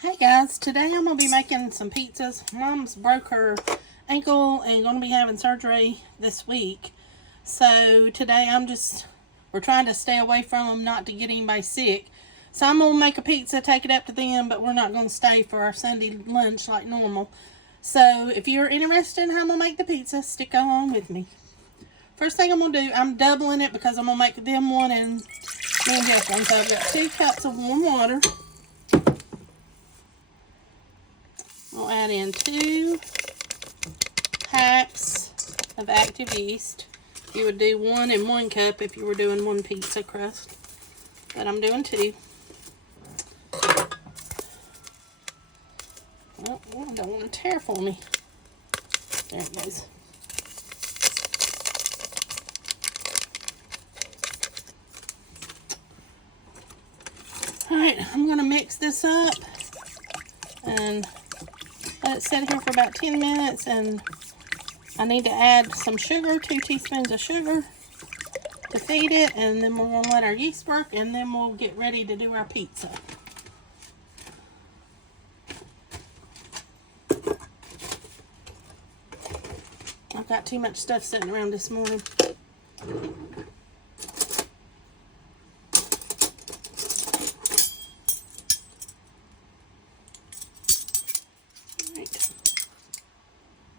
Hey guys, today I'm going to be making some pizzas. Mom's broke her ankle and going to be having surgery this week. So today we're trying to stay away from them, not to get anybody sick. So I'm going to make a pizza, take it up to them, but we're not going to stay for our Sunday lunch like normal. So if you're interested in how I'm going to make the pizza, stick along with me. First thing I'm going to do, I'm doubling it because I'm going to make them one and me and Jeff one. So I've got 2 cups of warm water. I'll add in 2 packs of active yeast. You would do 1 in 1 cup if you were doing 1 pizza crust, but I'm doing 2. Oh, I don't want to tear for me. There it goes. Alright, I'm going to mix this up and let it sit here for about 10 minutes, and I need to add some sugar, 2 teaspoons of sugar to feed it, and then we're going to let our yeast work, and then we'll get ready to do our pizza. I've got too much stuff sitting around this morning.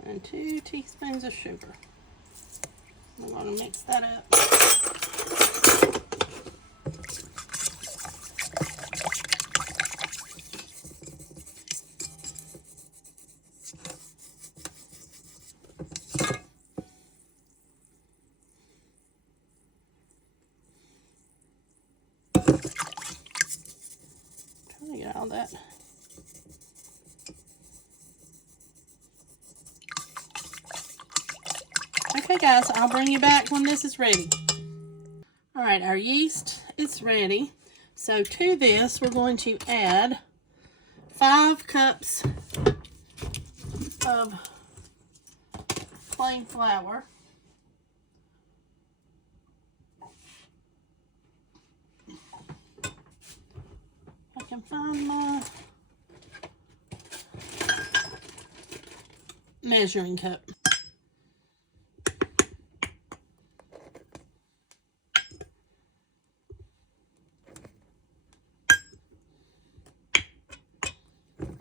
And 2 teaspoons of sugar. I'm going to mix that up. Trying to get all that. Okay guys, I'll bring you back when this is ready. Alright, our yeast is ready. So to this, we're going to add 5 cups of plain flour. I can find my measuring cup.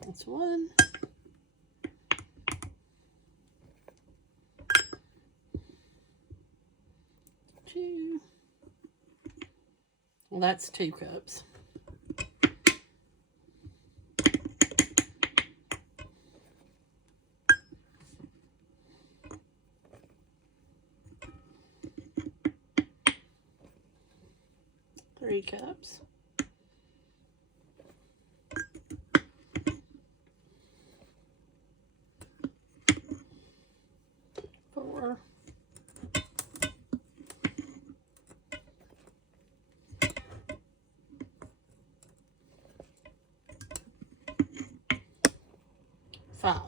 That's 1. 2. Well, that's 2 cups. 3 cups. 4. 5.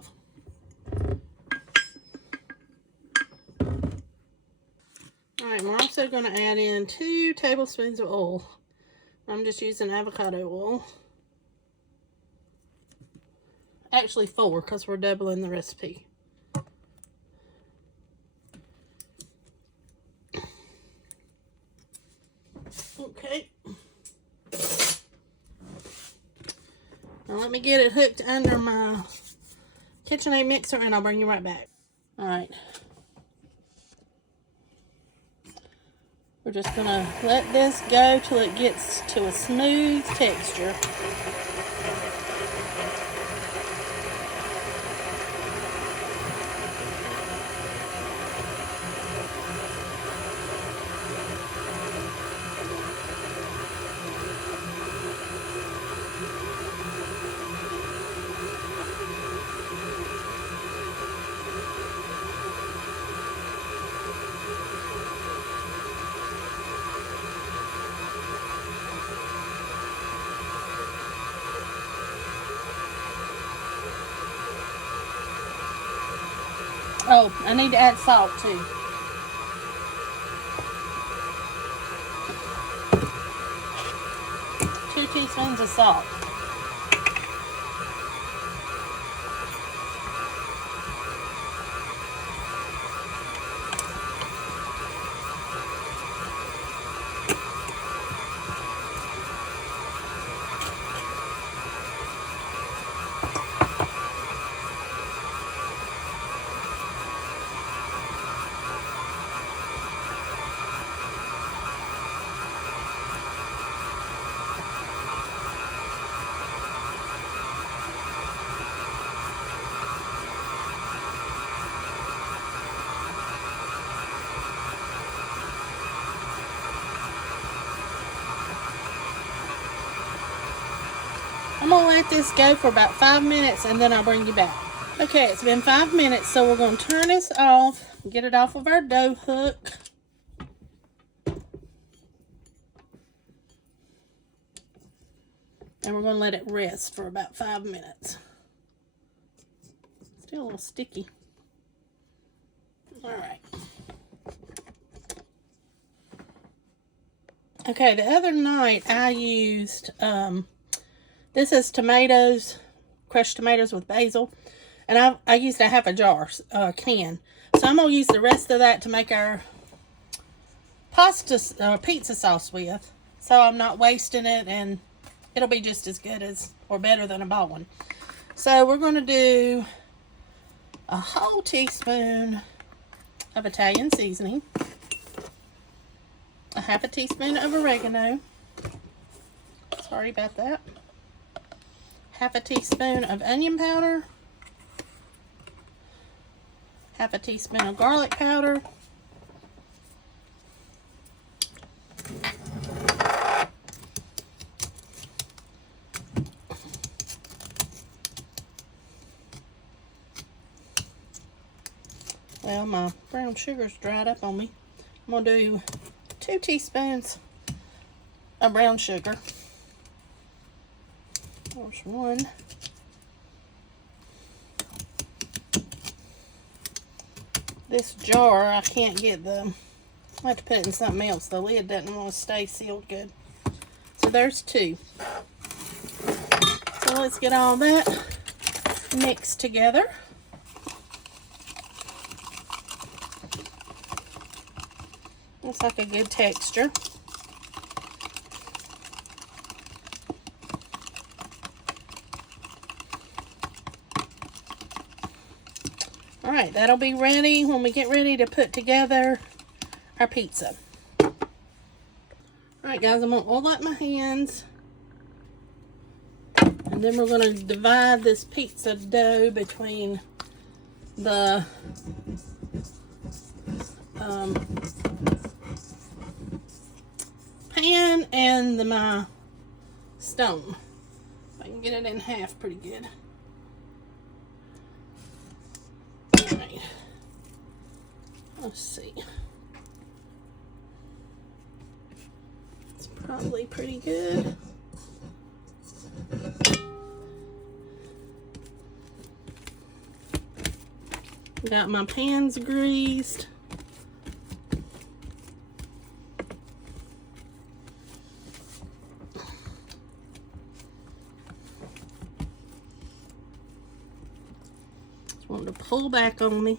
Alright, we're also going to add in 2 tablespoons of oil. I'm just using avocado oil. Actually 4, because we're doubling the recipe. Okay. Now let me get it hooked under my KitchenAid mixer and I'll bring you right back. Alright. We're just going to let this go till it gets to a smooth texture. Oh, I need to add salt too. Two teaspoons of salt. I'm going to let this go for about 5 minutes and then I'll bring you back. Okay, it's been 5 minutes, so we're going to turn this off, get it off of our dough hook. And we're going to let it rest for about 5 minutes. Still a little sticky. All right. Okay, the other night I used, this is tomatoes, crushed tomatoes with basil. And I used a half a jar, can. So I'm going to use the rest of that to make our pizza sauce with. So I'm not wasting it, and it'll be just as good as, or better than a bought one. So we're going to do a whole teaspoon of Italian seasoning. A half a teaspoon of oregano. Sorry about that. Half a teaspoon of onion powder. Half a teaspoon of garlic powder. Well, my brown sugar's dried up on me. I'm going to do 2 teaspoons of brown sugar. There's 1. This jar, I can't get the, I have to put it in something else. The lid doesn't want to stay sealed good. So there's 2. So let's get all that mixed together. Looks like a good texture. All right, that'll be ready when we get ready to put together our pizza. All right, guys, I'm going to oil up my hands. And then we're going to divide this pizza dough between the pan and my stone. If I can get it in half pretty good. Alright. Let's see. It's probably pretty good. Got my pans greased. Just wanted to pull back on me.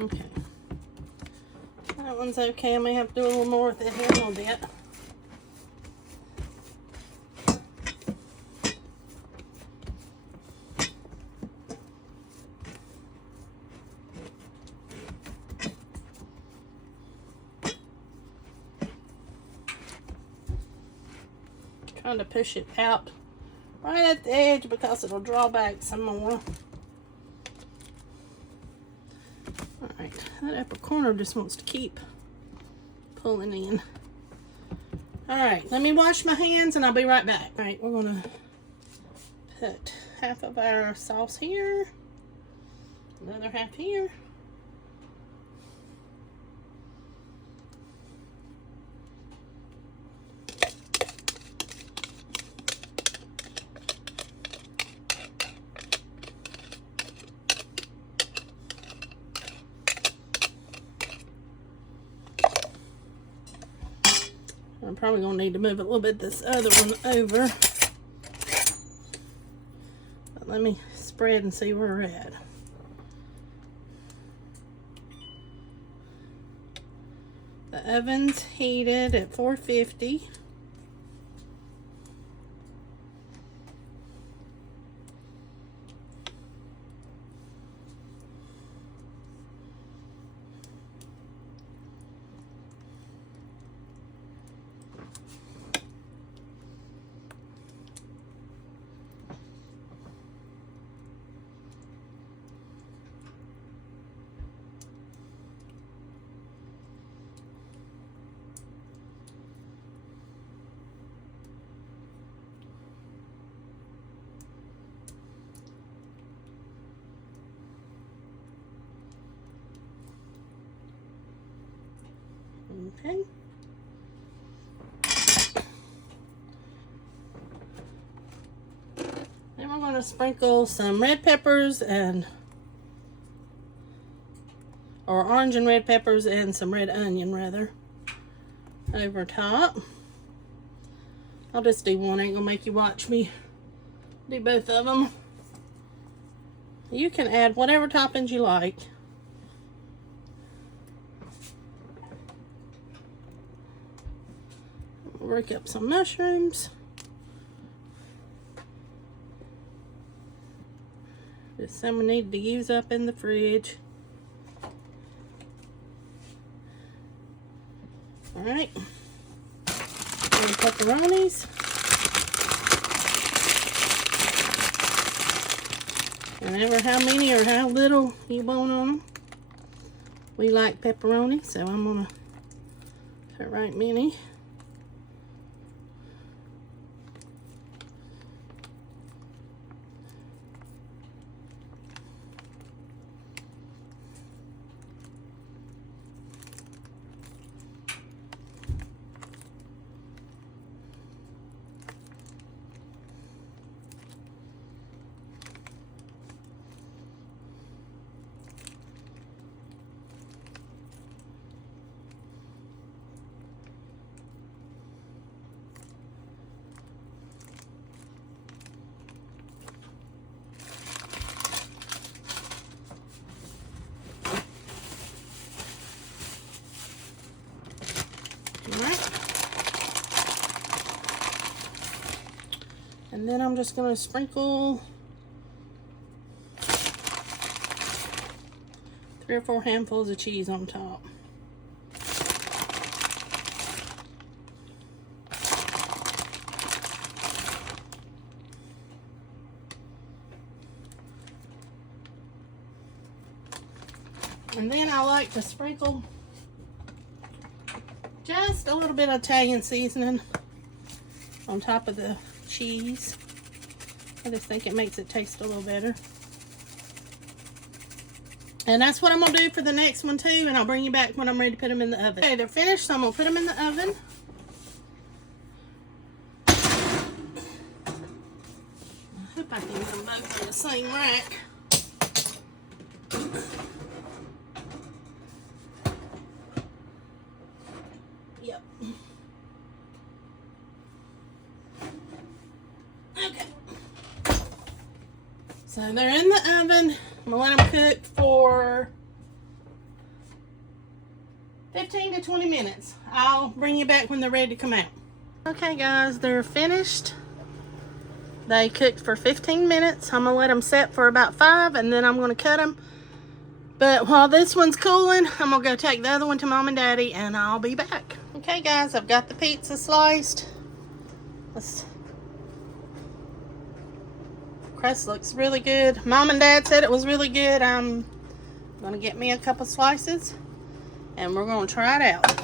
Okay. That one's okay. I may have to do a little more with it here in a little bit. Trying to push it out right at the edge because it'll draw back some more. Alright, that upper corner just wants to keep pulling in. Alright, let me wash my hands and I'll be right back. Alright, we're going to put half of our sauce here, another half here. I'm probably going to need to move a little bit this other one over. But let me spread and see where we're at. The oven's heated at 450. Okay. Then we're going to sprinkle some red peppers or orange and red peppers and some red onion rather over top. I'll just do one. I ain't gonna make you watch me do both of them. You can add whatever toppings you like. Work up some mushrooms. Just some we need to use up in the fridge. Alright. Pepperonis. Whatever, how many or how little you want on them. We like pepperoni, so I'm gonna cut right many. And then I'm just going to sprinkle 3 or 4 handfuls of cheese on top. And then I like to sprinkle just a little bit of Italian seasoning on top of the cheese. I just think it makes it taste a little better. And that's what I'm going to do for the next one too, and I'll bring you back when I'm ready to put them in the oven. Okay, they're finished, so I'm going to put them in the oven. I hope I can get them both in the same rack. Yep. Okay. So they're in the oven. I'm going to let them cook for 15 to 20 minutes. I'll bring you back when they're ready to come out. Okay guys, they're finished. They cooked for 15 minutes. I'm going to let them set for about 5 and then I'm going to cut them. But while this one's cooling, I'm going to go take the other one to Mom and Daddy and I'll be back. Okay guys, I've got the pizza sliced. Crust looks really good. Mom and Dad said it was really good. I'm going to get me a couple slices and we're going to try it out.